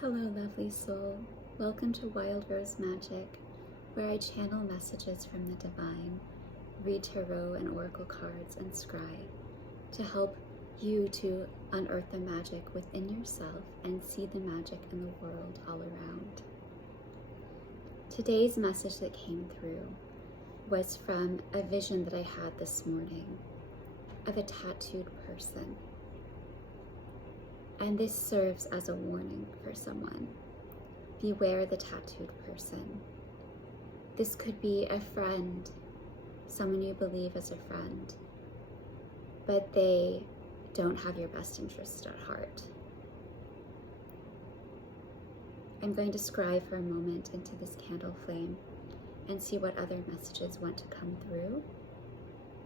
Hello, lovely soul. Welcome to Wild Rose Magic, where I channel messages from the divine, read tarot and oracle cards, and scry to help you to unearth the magic within yourself and see the magic in the world all around. Today's message that came through was from a vision that I had this morning of a tattooed person. And this serves as a warning for someone. Beware the tattooed person. This could be a friend, someone you believe is a friend, but they don't have your best interest at heart. I'm going to scry for a moment into this candle flame and see what other messages want to come through.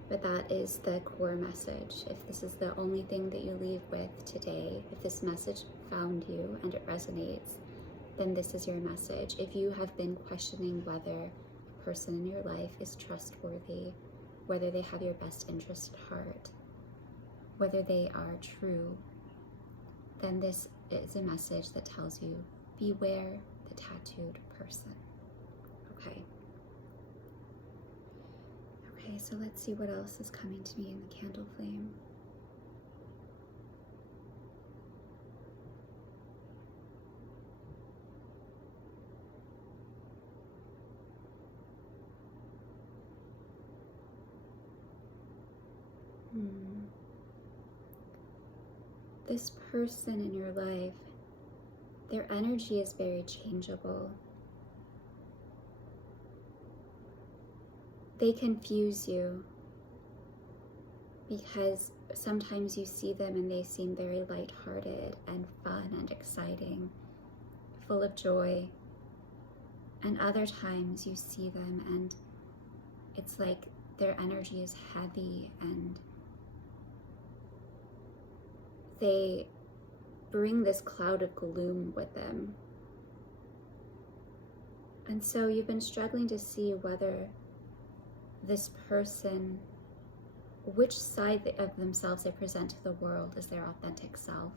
But that is the core message. If this is the only thing that you leave with today, if this message found you and it resonates, then this is your message. If you have been questioning whether a person in your life is trustworthy, whether they have your best interest at heart, whether they are true, then this is a message that tells you, beware the tattooed person. Okay, so let's see what else is coming to me in the candle flame. This person in your life, their energy is very changeable. They confuse you because sometimes you see them and they seem very lighthearted and fun and exciting, full of joy. And other times you see them and it's like their energy is heavy and they bring this cloud of gloom with them. And so you've been struggling to see whether this person, which side of themselves they present to the world is their authentic self.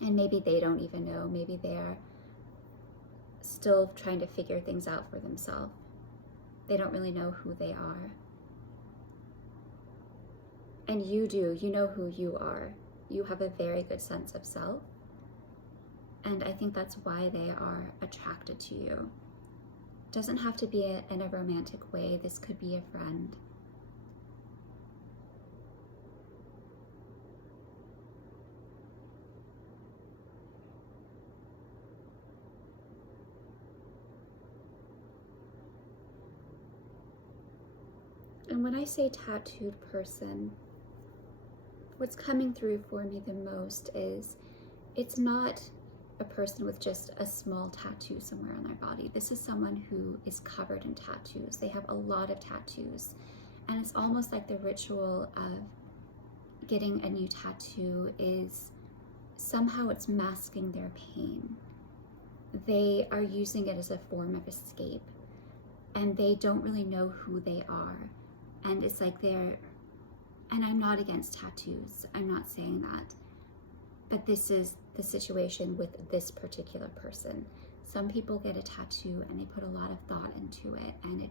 And maybe they don't even know. Maybe they're still trying to figure things out for themselves. They don't really know who they are. And you do. You know who you are. You have a very good sense of self. And I think that's why they are attracted to you. It doesn't have to be in a romantic way. This could be a friend. And when I say tattooed person, what's coming through for me the most is it's not a person with just a small tattoo somewhere on their body. This is someone who is covered in tattoos. They have a lot of tattoos. And it's almost like the ritual of getting a new tattoo is somehow it's masking their pain. They are using it as a form of escape. And they don't really know who they are. And it's like and I'm not against tattoos. I'm not saying that. But this is the situation with this particular person. Some people get a tattoo and they put a lot of thought into it and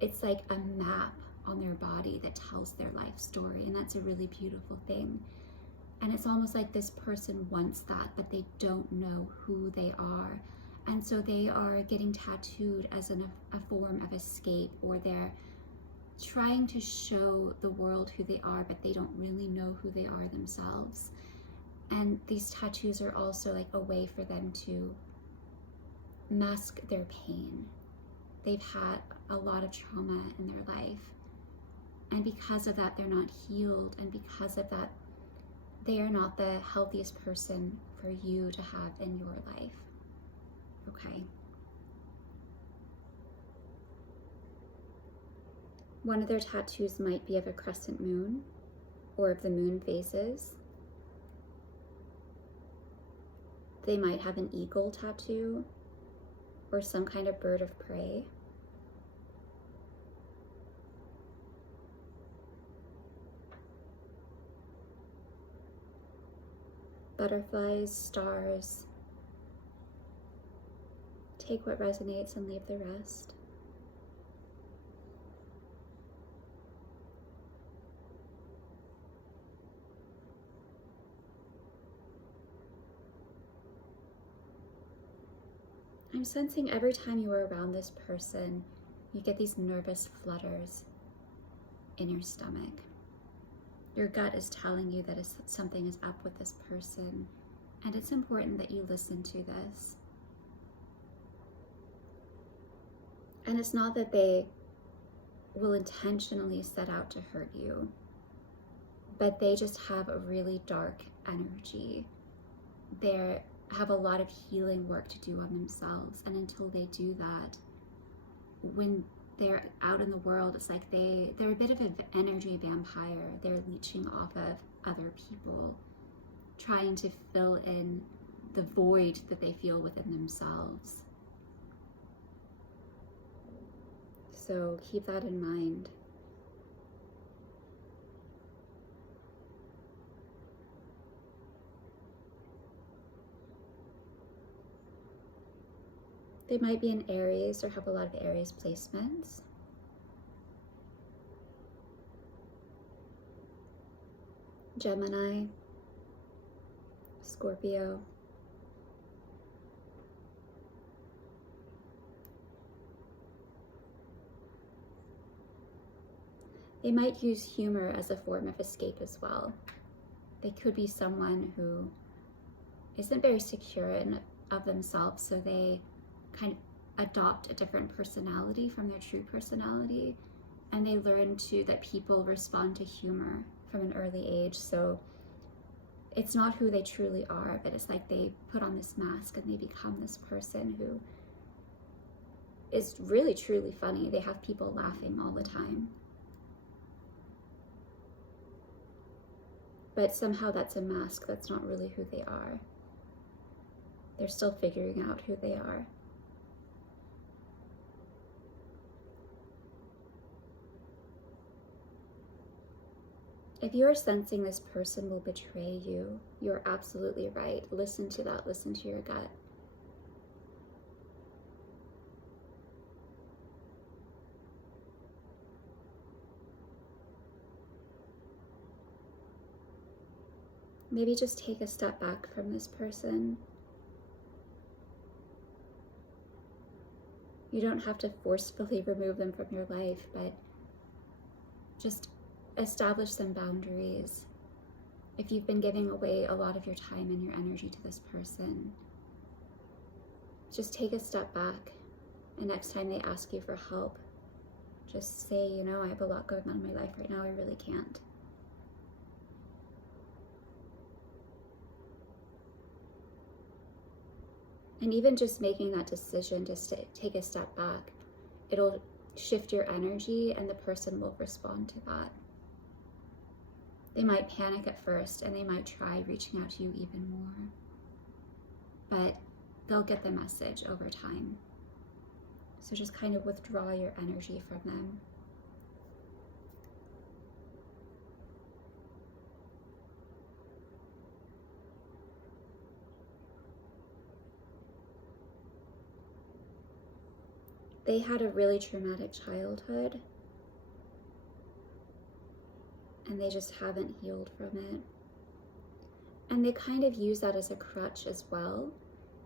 it's like a map on their body that tells their life story, and that's a really beautiful thing. And it's almost like this person wants that, but they don't know who they are. And so they are getting tattooed as a form of escape, or they're trying to show the world who they are, but they don't really know who they are themselves. And these tattoos are also like a way for them to mask their pain. They've had a lot of trauma in their life. And because of that, they're not healed. And because of that, they are not the healthiest person for you to have in your life. Okay. One of their tattoos might be of a crescent moon or of the moon phases. They might have an eagle tattoo or some kind of bird of prey. butterflies, stars. Take what resonates and leave the rest. I'm sensing every time you are around this person, you get these nervous flutters in your stomach. Your gut is telling you that something is up with this person, and it's important that you listen to this. And it's not that they will intentionally set out to hurt you, but they just have a really dark energy. They have a lot of healing work to do on themselves, and until they do that, when they're out in the world, it's like they're a bit of an energy vampire. They're leeching off of other people, trying to fill in the void that they feel within themselves. So keep that in mind. They might be in Aries or have a lot of Aries placements. Gemini, Scorpio. They might use humor as a form of escape as well. They could be someone who isn't very secure of themselves, so they kind of adopt a different personality from their true personality, and they learn that people respond to humor from an early age. So it's not who they truly are, but it's like they put on this mask and they become this person who is really truly funny. They have people laughing all the time. But somehow that's a mask. That's not really who they are. They're still figuring out who they are. If you are sensing this person will betray you, you're absolutely right. Listen to that. Listen to your gut. Maybe just take a step back from this person. You don't have to forcefully remove them from your life, but just establish some boundaries. If you've been giving away a lot of your time and your energy to this person, just take a step back, and next time they ask you for help, just say, you know, I have a lot going on in my life right now, I really can't. And even just making that decision to take a step back, it'll shift your energy and the person will respond to that. They might panic at first and they might try reaching out to you even more, but they'll get the message over time. So just kind of withdraw your energy from them. They had a really traumatic childhood, and they just haven't healed from it. And they kind of use that as a crutch as well.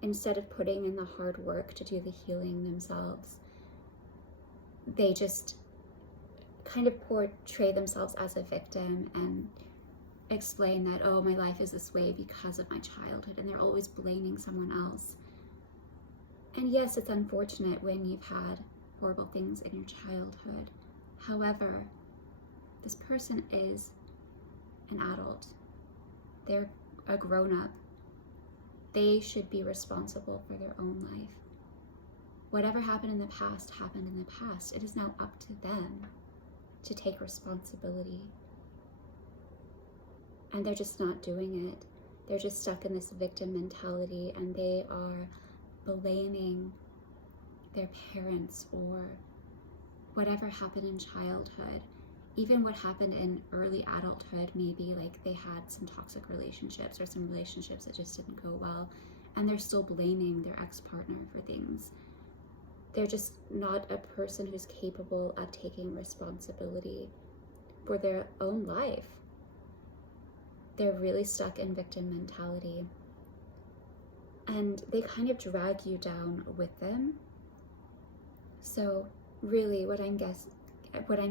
Instead of putting in the hard work to do the healing themselves, they just kind of portray themselves as a victim and explain that, oh, my life is this way because of my childhood, and they're always blaming someone else. And yes, it's unfortunate when you've had horrible things in your childhood. However, this person is an adult. They're a grown-up. They should be responsible for their own life. Whatever happened in the past happened in the past. It is now up to them to take responsibility. And they're just not doing it. They're just stuck in this victim mentality, and they are blaming their parents or whatever happened in childhood. even what happened in early adulthood, maybe like they had some toxic relationships or some relationships that just didn't go well, and they're still blaming their ex-partner for things. They're just not a person who's capable of taking responsibility for their own life. They're really stuck in victim mentality. And they kind of drag you down with them. So really what I'm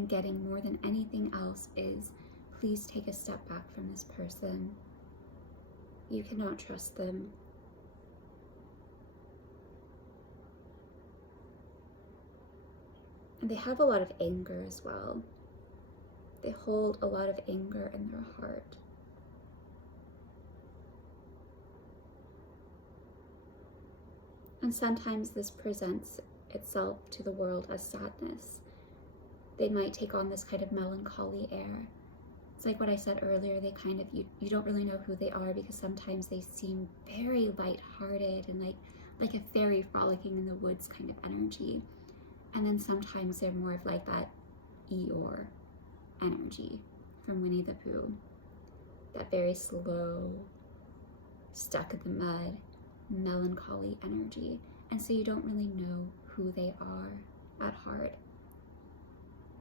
getting more than anything else is, please take a step back from this person. You cannot trust them. And they have a lot of anger as well. They hold a lot of anger in their heart. And sometimes this presents itself to the world as sadness. They might take on this kind of melancholy air. It's like what I said earlier, they kind of, you don't really know who they are, because sometimes they seem very lighthearted and like a fairy frolicking in the woods kind of energy. And then sometimes they're more of like that Eeyore energy from Winnie the Pooh. That very slow, stuck in the mud, melancholy energy. And so you don't really know who they are at heart.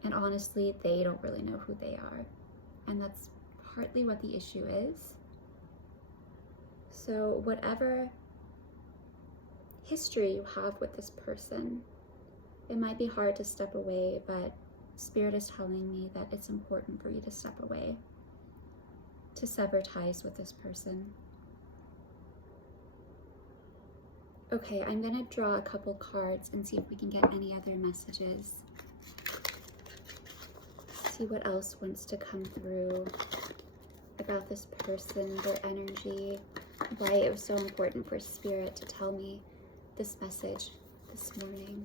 And honestly, they don't really know who they are. And that's partly what the issue is. So whatever history you have with this person, it might be hard to step away, but Spirit is telling me that it's important for you to step away, to sever ties with this person. Okay, I'm gonna draw a couple cards and see if we can get any other messages. See what else wants to come through about this person, their energy, why it was so important for Spirit to tell me this message this morning.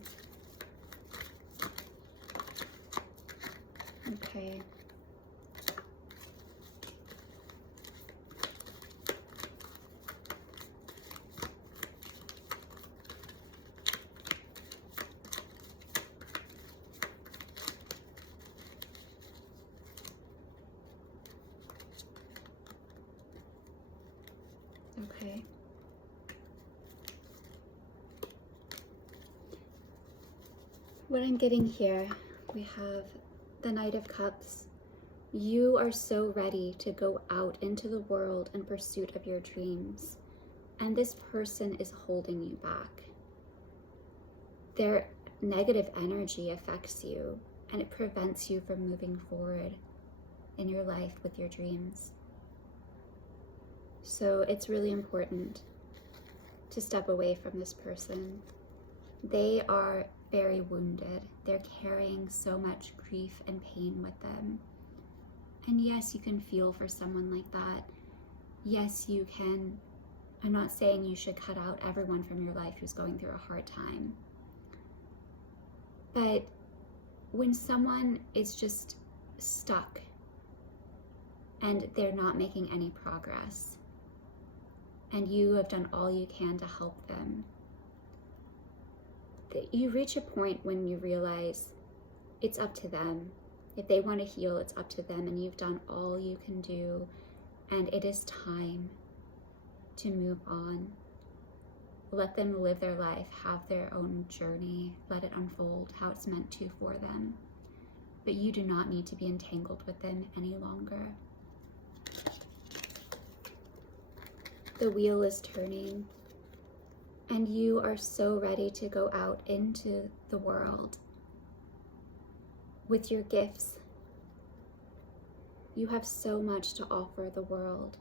Okay. Okay. What I'm getting here, we have the Knight of Cups. You are so ready to go out into the world in pursuit of your dreams, and this person is holding you back. Their negative energy affects you, and it prevents you from moving forward in your life with your dreams. So it's really important to step away from this person. They are very wounded. They're carrying so much grief and pain with them. And yes, you can feel for someone like that. Yes, you can. I'm not saying you should cut out everyone from your life who's going through a hard time. But when someone is just stuck and they're not making any progress, and you have done all you can to help them, you reach a point when you realize it's up to them. If they want to heal, it's up to them, and you've done all you can do, and it is time to move on. Let them live their life, have their own journey, let it unfold how it's meant to for them. But you do not need to be entangled with them any longer. The wheel is turning, and you are so ready to go out into the world with your gifts. You have so much to offer the world.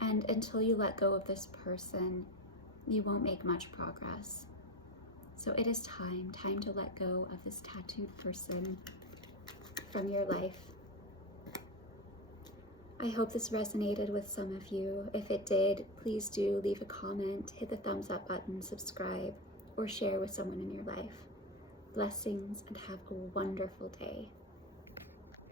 And until you let go of this person, you won't make much progress. So it is time to let go of this tattooed person from your life. I hope this resonated with some of you. If it did, please do leave a comment, hit the thumbs up button, subscribe, or share with someone in your life. Blessings, and have a wonderful day.